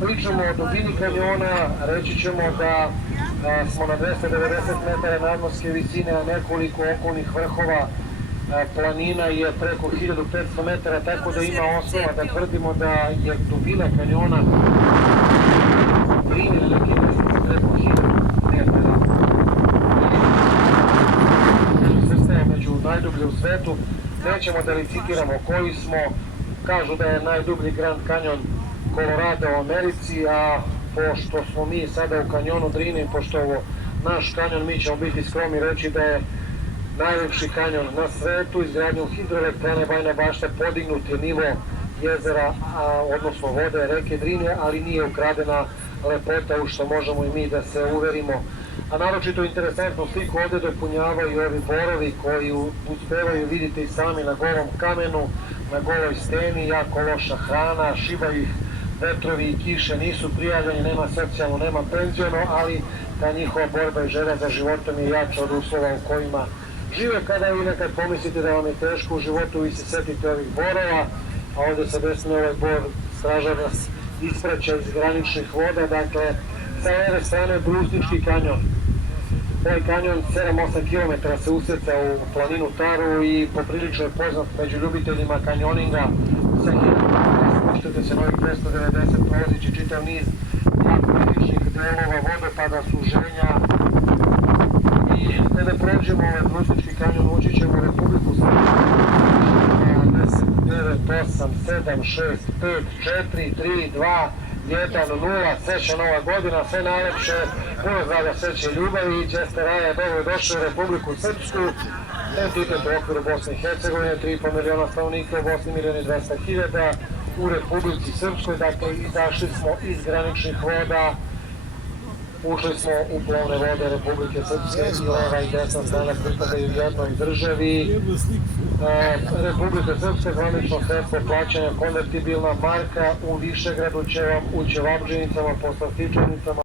Pričamo o dubini kanjona, reći ćemo da smo na 290 metara nadmorske visine, a nekoliko okolnih vrhova planina je preko 1500 metara, tako da ima osnova da tvrdimo da je dubina kanjona Drini na nekim mjestima preko 1000 metara. Svrstaje među najdublje u svetu. Nećemo da licitiramo koji smo. Kažu da je najdublji Grand Canyon Colorado u Americi, a pošto smo mi sada u kanjonu Drine, pošto ovo naš kanjon, mi ćemo biti skromni reći da je najljepši kanjon na svetu. Izgradnju hidroelektrane Bajina Bašta podignut je nivo jezera, odnosno vode reke Drine, ali nije ukradena lepota, u što možemo i mi da se uverimo. A naročito interesantnu sliku ovde dopunjavaju ovi borovi koji uspevaju, vidite i sami, na golom kamenu, na goloj steni, jako loša hrana, šibaju ih vetrovi i kiše, nisu prijavljeni, nema socijalno, nema penziono, ali ta njihova borba i želja za životom je jača od uslova u kojima žive. Kada vi nekad pomislite da vam je teško u životu, vi se setite ovih borova, a ovde sa desne ovaj bor stražar nas ispraća iz graničnih voda. Dakle, sa leve strane Brusnički kanjon. Ovaj kanjon 7-8 km se useca u planinu Taru i poprilično je poznat među ljubiteljima kanjoninga. Sa 1000 spuštate se novih 290, prolazići čitav niz jako rizičnih delova, vodopada, suženja. I kada prođemo ovaj Brusnički kanjon, ući ćemo u Republiku Srpsku. 10, 9, 8, 7, 6, 5, 4, 3, 2, 1, 0, sreća Nova godina, sve najlepše, puno zdravlja, sreće i ljubavi. Česte Raja, dobro došli u Republiku Srpsku, entitet u okviru Bosne i Hercegovine, 3,5 miliona stanovnika, u Bosni 1.200.000, u Republici Srpskoj. Dakle, izašli smo iz graničnih voda, ušli smo u plovne vode Republike Srpske i leva i desna strana pripadaju jednoj državi. Republika Srpska, zvanično sredstvo plaćanja konvertibilna marka u Višegradu će vam u ćevabdžinicama, poslastičarnicama